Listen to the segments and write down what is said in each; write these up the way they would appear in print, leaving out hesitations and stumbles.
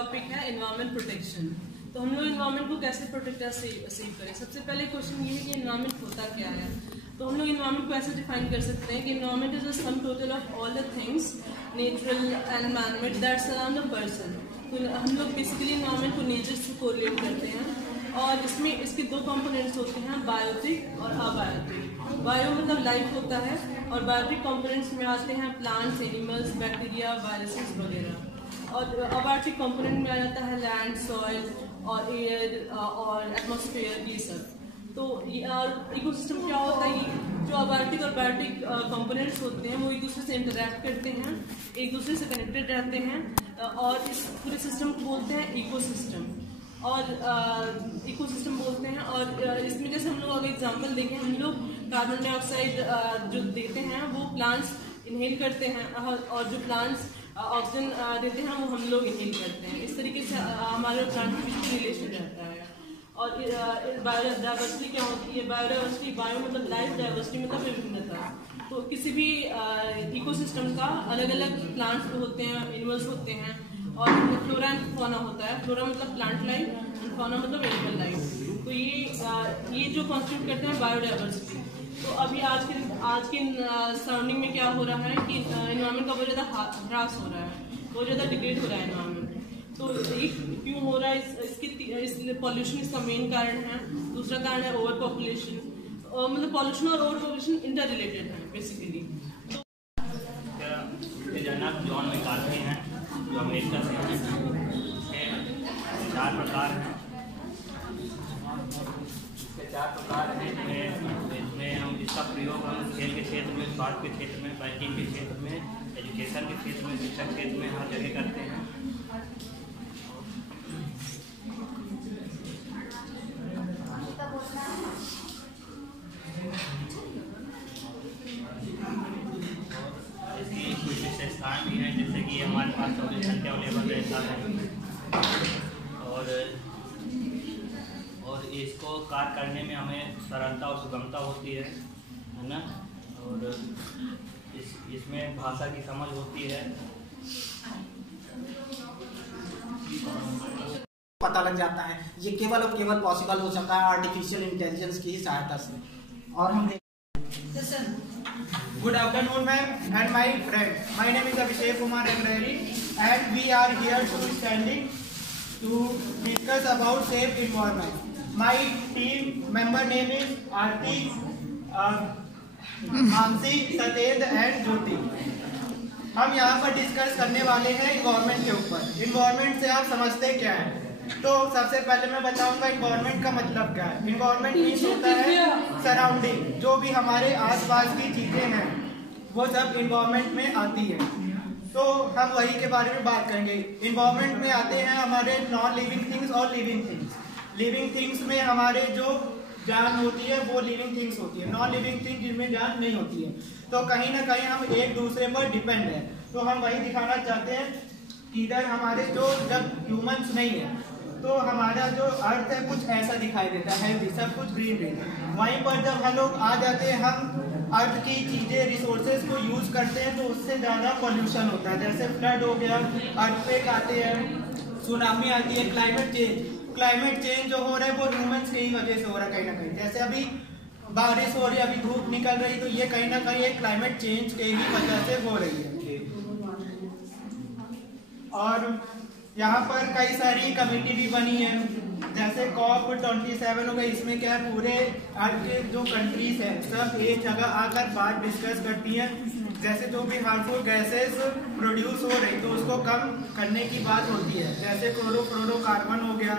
Topic है environment protection. तो हम लोग एनवायरमेंट को कैसे प्रोटेक्ट सेव करें। सबसे पहले क्वेश्चन ये है कि एनवायरमेंट होता क्या है। तो हम लोग एनवायरमेंट को ऐसे डिफाइन कर सकते हैं कि environment is the sum total of all the things natural and manmade that's around the person. तो हम लोग बेसिकली एनवायरमेंट को नेचर से कोरिलेट करते हैं और इसमें इसके दो कंपोनेंट्स होते हैं, बायोटिक और अबायोटिक। बायो मतलब लाइफ होता है और बायोटिक कंपोनेंट्स में आते हैं प्लांट्स, एनिमल्स, बैक्टीरिया, वायरसेस वगैरह। और अबायोटिक कंपोनेंट में आ जाता है लैंड, सॉइल और एयर और एटमॉस्फेयर, ये सब। तो इकोसिस्टम क्या होता है, जो अबायोटिक और बायोटिक कंपोनेंट्स होते हैं वो एक दूसरे से इंटरैक्ट करते हैं, एक दूसरे से कनेक्टेड रहते हैं और इस पूरे सिस्टम को बोलते हैं इकोसिस्टम और इकोसिस्टम बोलते हैं। और इसमें जैसे हम लोग अगर एग्जांपल देखें, हम लोग कार्बन डाइऑक्साइड जो देते हैं वो प्लांट्स इनहेल करते हैं और जो प्लांट्स ऑक्सीजन देते हैं वो हम लोग इनहेल करते हैं। इस तरीके से हमारे प्लांट के बीच रिलेशन रहता है। और बायोडाइवर्सिटी क्या होती है, बायोडाइवर्सिटी, बायो मतलब लाइफ, डाइवर्सिटी मतलब विभिन्नता। तो किसी भी इकोसिस्टम का अलग अलग प्लांट्स होते हैं, एनिमल्स होते हैं और फ्लोरा एंड फौना होता है। फ्लोरा मतलब प्लांट लाइफ एंड फौना मतलब एनिमल लाइफ। तो ये जो कॉन्स्टिट्यूट करते हैं बायोडाइवर्सिटी। तो अभी आज के सराउंडिंग में क्या हो रहा है कि एनवायरनमेंट का बहुत ज़्यादा ह्रास हो रहा है, बहुत ज़्यादा डिग्रेड हो रहा है एनवायरनमेंट। तो ये क्यों हो रहा है, इसके पॉल्यूशन इसका मेन कारण है। दूसरा कारण है ओवर पॉपुलेशन। मतलब पॉल्यूशन और ओवर पॉपुलेशन इंटर रिलेटेड है बेसिकली। जनक जॉन मैकार्थी हैं, जो अमेरिका से हैं। 4 प्रकार हैं, इसके 4 प्रकार हैं। इसमें हम इसका प्रयोग हम खेल के क्षेत्र में, स्वास्थ्य के क्षेत्र में, बैंकिंग के क्षेत्र में, एजुकेशन के क्षेत्र में, शिक्षा के क्षेत्र में हर जगह करते हैं। इसकी कुछ विशेषताएँ भी हैं, जैसे कि हमारे पास सॉल्यूशन के अवेलेबल रहता है और इसको कार्य करने में हमें सरलता और सुगमता होती है ना। और इसमें भाषा की समझ होती है। पता लग जाता है। ये केवल और केवल पॉसिबल हो सकता है आर्टिफिशियल इंटेलिजेंस की सहायता से। और हम Good afternoon, ma'am, and my friend. My name is Abhishek Kumar Agrari, and we are here to discuss about safe environment. My team member name is Aarti, Mansi, Satyendra and Jyoti. हम यहाँ पर discuss करने वाले हैं environment के ऊपर। Environment से आप समझते क्या है? तो सबसे पहले मैं बताऊंगा इन्वायरमेंट का मतलब क्या है। इन्वायरमेंट मीन्स होता है सराउंडिंग, जो भी हमारे आसपास की चीजें हैं वो सब इन्वायरमेंट में आती है। तो हम वही के बारे में बात करेंगे। इन्वायरमेंट में आते हैं हमारे नॉन लिविंग थिंग्स और लिविंग थिंग्स। लिविंग थिंग्स में हमारे जो जान होती है वो लिविंग थिंग्स होती है। नॉन लिविंग थिंग जिनमें जान नहीं होती है। तो कहीं ना कहीं हम एक दूसरे पर डिपेंड है। तो हम वही दिखाना चाहते हैं। इधर हमारे जो जब ह्यूमंस नहीं है तो हमारा जो अर्थ है कुछ ऐसा दिखाई देता है, हेल्दी, सब कुछ ग्रीन है। वहीं पर जब हम लोग आ जाते हैं, हम अर्थ की चीजें, रिसोर्सेज को यूज करते हैं तो उससे ज्यादा पॉल्यूशन होता है। जैसे फ्लड हो गया, अर्थक्वेक आते हैं, सुनामी आती है, क्लाइमेट चेंज जो हो रहा है वो ह्यूमंस की ही वजह से हो रहा है कहीं ना कहीं। जैसे अभी बारिश हो रही है, अभी धूप निकल रही, तो ये कहीं ना कहीं एक क्लाइमेट चेंज के ही वजह से हो रही है। और यहाँ पर कई सारी कमेटी भी बनी है, जैसे COP27 हो गई। इसमें क्या है, पूरे अर्थ के जो कंट्रीज है सब एक जगह आकर बात डिस्कस करती हैं। जैसे जो भी हार्मफुल गैसेस प्रोड्यूस हो रही तो उसको कम करने की बात होती है। जैसे क्लोरोफ्लोरोकार्बन हो गया,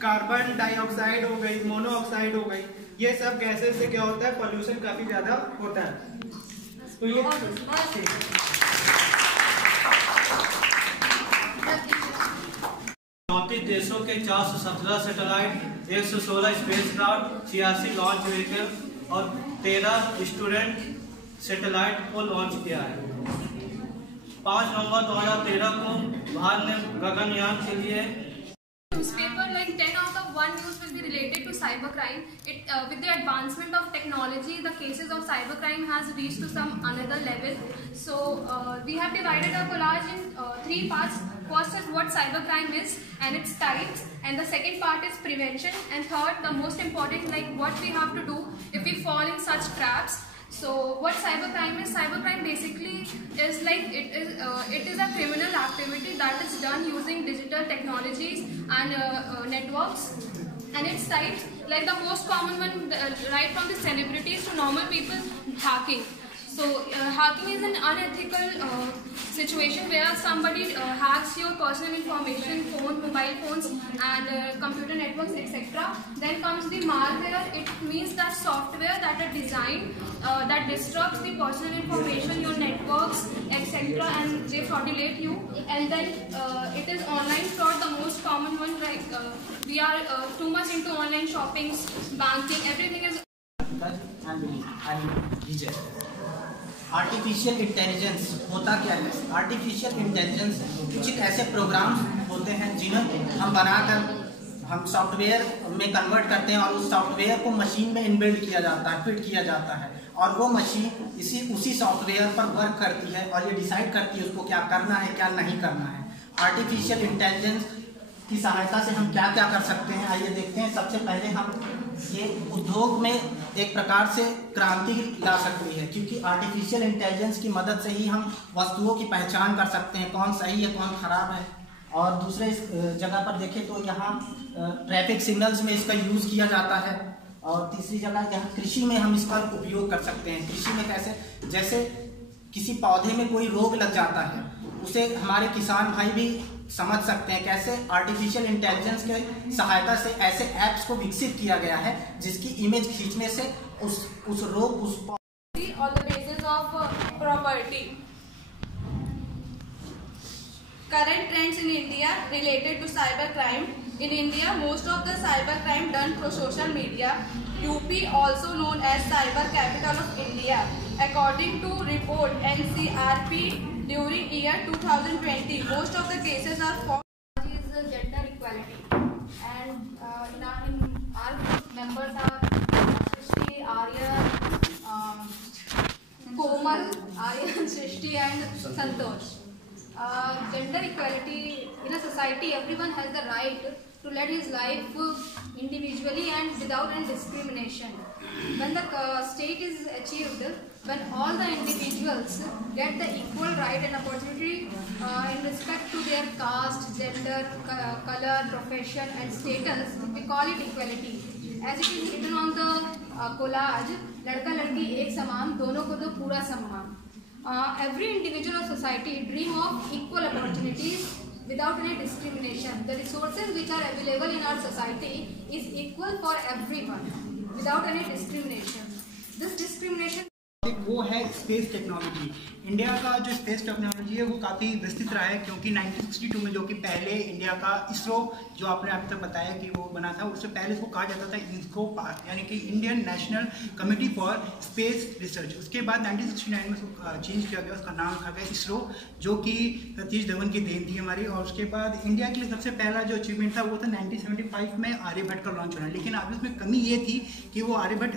कार्बन डाइऑक्साइड हो गई, मोनोऑक्साइड हो गई। ये सब गैसेस से क्या होता है, पॉल्यूशन काफी ज्यादा होता है। तो ये 34 देशों के 417 सैटेलाइट, 116 स्पेसक्राफ्ट, 86 लॉन्च व्हीकल और 13 स्टूडेंट सैटेलाइट को लॉन्च किया है। 5 नवंबर 2013 को भारत ने गगनयान के लिए newspaper like 10 out of one news will be related to cybercrime. With the advancement of technology, the cases of cybercrime has reached to some another level. So we have divided our collage in 3 parts. First is what cybercrime is and its types, and the second part is prevention, and third, the most important, like what we have to do if we fall in such traps. So what cybercrime is? Cybercrime basically is like it is a criminal activity that is done using digital technologies and networks. And its types, like the most common one, right from the celebrities to normal people, hacking. So hacking is an unethical situation where somebody hacks your personal information, mobile phones and computer networks, etc. Then comes the malware. It means that software that are designed that disrupts the personal information, your networks, etc. and they fraudulate you. And then it is online fraud, the most common one. Like we are too much into online shopping, banking, everything is. Artificial intelligence होता क्या है? Artificial intelligence कुछ ऐसे programmes होते हैं जिन्हें हम बनाकर हम सॉफ्टवेयर में कन्वर्ट करते हैं और उस सॉफ्टवेयर को मशीन में इनबिल्ड किया जाता है, फिट किया जाता है और वो मशीन उसी सॉफ्टवेयर पर वर्क करती है और ये डिसाइड करती है उसको क्या करना है क्या नहीं करना है। आर्टिफिशियल इंटेलिजेंस की सहायता से हम क्या क्या कर सकते हैं, आइए देखते हैं। सबसे पहले हम ये उद्योग में एक प्रकार से क्रांति ला सकती है, क्योंकि आर्टिफिशियल इंटेलिजेंस की मदद से ही हम वस्तुओं की पहचान कर सकते हैं, कौन सही है कौन खराब है। और दूसरे जगह पर देखें तो यहाँ ट्रैफिक सिग्नल्स में इसका यूज़ किया जाता है। और तीसरी जगह यहाँ कृषि में हम इसका उपयोग कर सकते हैं। कृषि में कैसे? जैसे किसी पौधे में कोई रोग लग जाता है, उसे हमारे किसान भाई भी समझ सकते हैं। कैसे? आर्टिफिशियल इंटेलिजेंस के सहायता से ऐसे ऐप्स को विकसित किया गया है जिसकी इमेज खींचने से उस रोग उस on the basis of property. Current trends in India related to cybercrime. In India, most of the cybercrime done through social media. UP, also known as cyber capital of India, according to report NCRP during year 2020, most of the cases are for gender equality, and in our members are Srishti, Aryan, Komal, Aryan, Srishti and Santosh. Gender equality in a society, everyone has the right to lead his life individually and without any discrimination. When the state is achieved, when all the individuals get the equal right and opportunity in respect to their caste, gender, color, profession and status, we call it equality. As it is written on the collage, लड़का लड़की एक समान, दोनों को दो पूरा सम्मान. Every individual of society dream of equal opportunities without any discrimination. The resources which are available in our society is equal for everyone without any discrimination. This discrimination वो है स्पेस टेक्नोलॉजी। इंडिया का जो space technology है वो काफ़ी विस्तृत रहा है, क्योंकि 1962 में जो कि पहले इंडिया का इसरो जो आपने अब तक बताया कि वो बना था, उससे पहले इसको कहा जाता था इसरो, यानी कि Indian national committee for space research. उसके बाद 1969 में उसको चेंज किया गया, उसका नाम रखा गया इसरो, जो कि सतीश धवन की देन थी हमारी। और उसके बाद इंडिया के लिए सबसे पहला जो अचीवमेंट था वो था 1975 में आर्यभट्ट का लॉन्च होना। लेकिन अब इसमें कमी ये थी कि वो आर्यभट्ट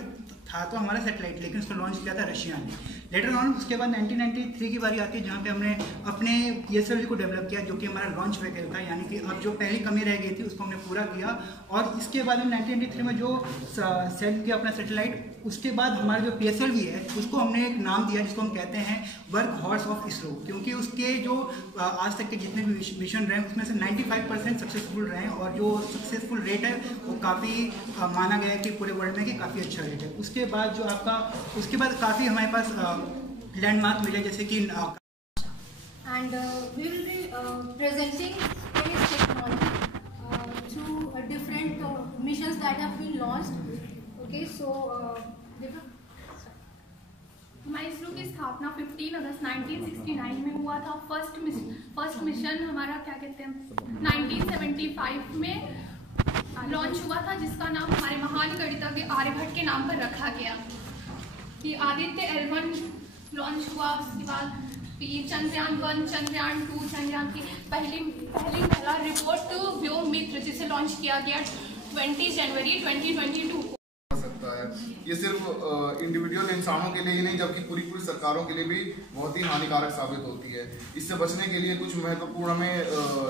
था तो हमारा सैटेलाइट, लेकिन उसको लॉन्च किया था रशिया ने। लेटर ऑन उसके बाद 1993 की बारी आती है जहाँ पे हमने अपने PSLV को डेवलप किया, जो कि हमारा लॉन्च व्हीकल था। यानी कि अब जो पहली कमी रह गई थी उसको हमने पूरा किया। और इसके बाद में 1993 में जो सेट किया अपना सैटेलाइट, उसके बाद हमारा जो PSLV है उसको हमने एक नाम दिया जिसको हम कहते हैं वर्क हॉर्स ऑफ इसरो, क्योंकि उसके जो आज तक के जितने भी मिशन रहे उसमें से 95% सक्सेसफुल रहे हैं। और जो सक्सेसफुल रेट है वो काफ़ी माना गया है कि पूरे वर्ल्ड में कि काफ़ी अच्छा रेट है। उसके बाद जो आपका उसके बाद काफ़ी हमारे पास लैंडमार्क मिले, जैसे कि and we will be presenting space technology through different missions that have been launched. Okay, so हमारे इसरो की स्थापना 15 अगस्त 1969 में हुआ था। फर्स्ट मिशन हमारा क्या कहते हैं 1975 में लॉन्च हुआ था, जिसका नाम हमारे महान गणितज्ञ आर्यभट्ट के नाम पर रखा गया। कि आदित्य L1 लॉन्च हुआ, उसके बाद चंद्रयान 1, चंद्रयान 2, चंद्रयान की पहला रिपोर्ट व्योम मित्र जिसे लॉन्च किया गया 20 जनवरी 2022 को। सकता है ये सिर्फ इंडिविजुअल इंसानों के लिए ही नहीं जबकि पूरी सरकारों के लिए भी बहुत ही हानिकारक साबित होती है। इससे बचने के लिए कुछ महत्वपूर्ण हमें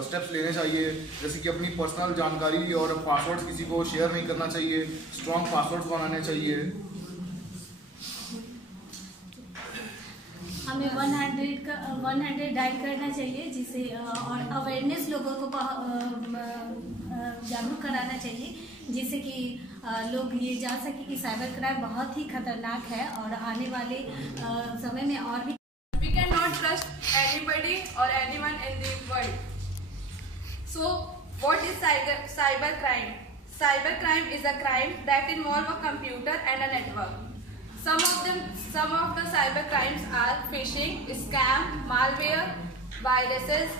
स्टेप्स लेने चाहिए, जैसे कि अपनी पर्सनल जानकारी और पासवर्ड्स किसी को शेयर नहीं करना चाहिए, स्ट्रॉन्ग पासवर्ड्स बनाने चाहिए। हमें 100 डायल करना चाहिए, जिससे और अवेयरनेस लोगों को जागरूक कराना चाहिए, जिससे कि लोग ये जान सके कि साइबर क्राइम बहुत ही खतरनाक है और आने वाले समय में और भी। We cannot trust anybody or anyone in the world. So, what is cyber crime? Cyber crime is a crime that involves a computer and a network. Some of the cyber crimes are phishing, scam, malware, viruses,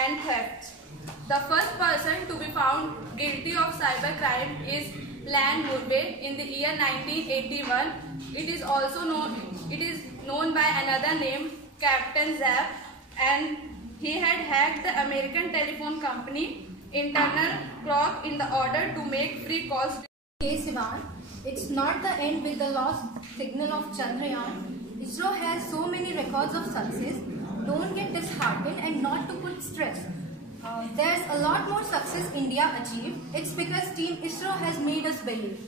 and theft. The first person to be found guilty of cyber crime is Lan Murbe in the year 1981. It is also known by another name, Captain Zap, and he had hacked the American telephone company internal clock in the order to make free calls. Sivan, it's not the end with the lost signal of Chandrayaan. ISRO has so many records of success. Don't get disheartened and not to put stress. There's a lot more success India achieved. It's because Team ISRO has made us believe.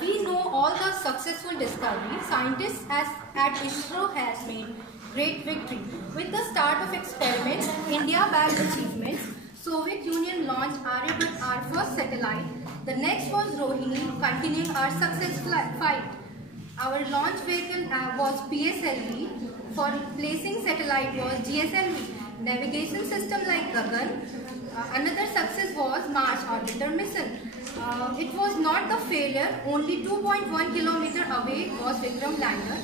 We know all the successful discoveries. Scientists at ISRO has made great victory. With the start of experiments, India bagged achievements. Soviet Union launched Aryabhat, our first satellite. The next was Rohini, continuing our success fight. Our launch vehicle was PSLV. For placing satellite was GSLV. Navigation system like Gagan. Another success was Mars Orbiter mission. It was not the failure. Only 2.1 km away was Vikram lander.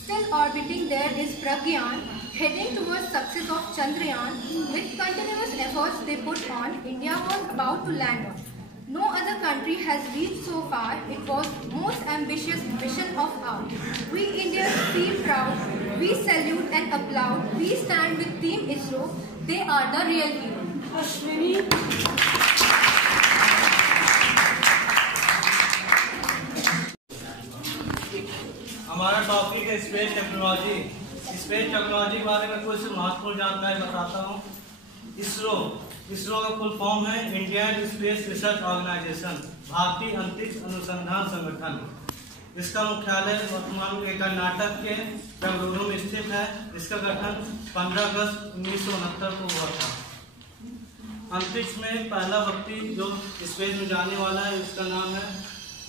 Still orbiting there is Pragyan, heading towards success of Chandrayaan. With continuous efforts they put on, India was about to land on. No other country has reached so far. It was most ambitious mission of ours. We Indians feel proud. We salute and applaud. We stand with Team ISRO. They are the real heroes. हमारा topic है space technology. Space technology के बारे में कुछ महत्वपूर्ण जानकारी बताता हूँ। इसरो का फुल फॉर्म है इंडियन स्पेस रिसर्च ऑर्गेनाइजेशन, भारतीय अंतरिक्ष अनुसंधान संगठन। इसका मुख्यालय वर्तमान में कर्नाटक के बेंगलुरु में स्थित है। इसका गठन 15 अगस्त 1969 को हुआ था। अंतरिक्ष में पहला व्यक्ति जो स्पेस में जाने वाला है, इसका नाम है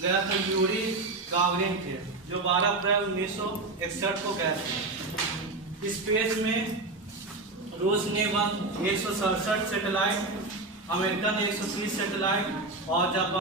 गया था यूरी गागरिन थे, जो 12 अप्रैल 1961 को गए थे। स्पेस में रूस ने 167 सैटेलाइट, अमेरिका ने 130 सैटेलाइट और जापान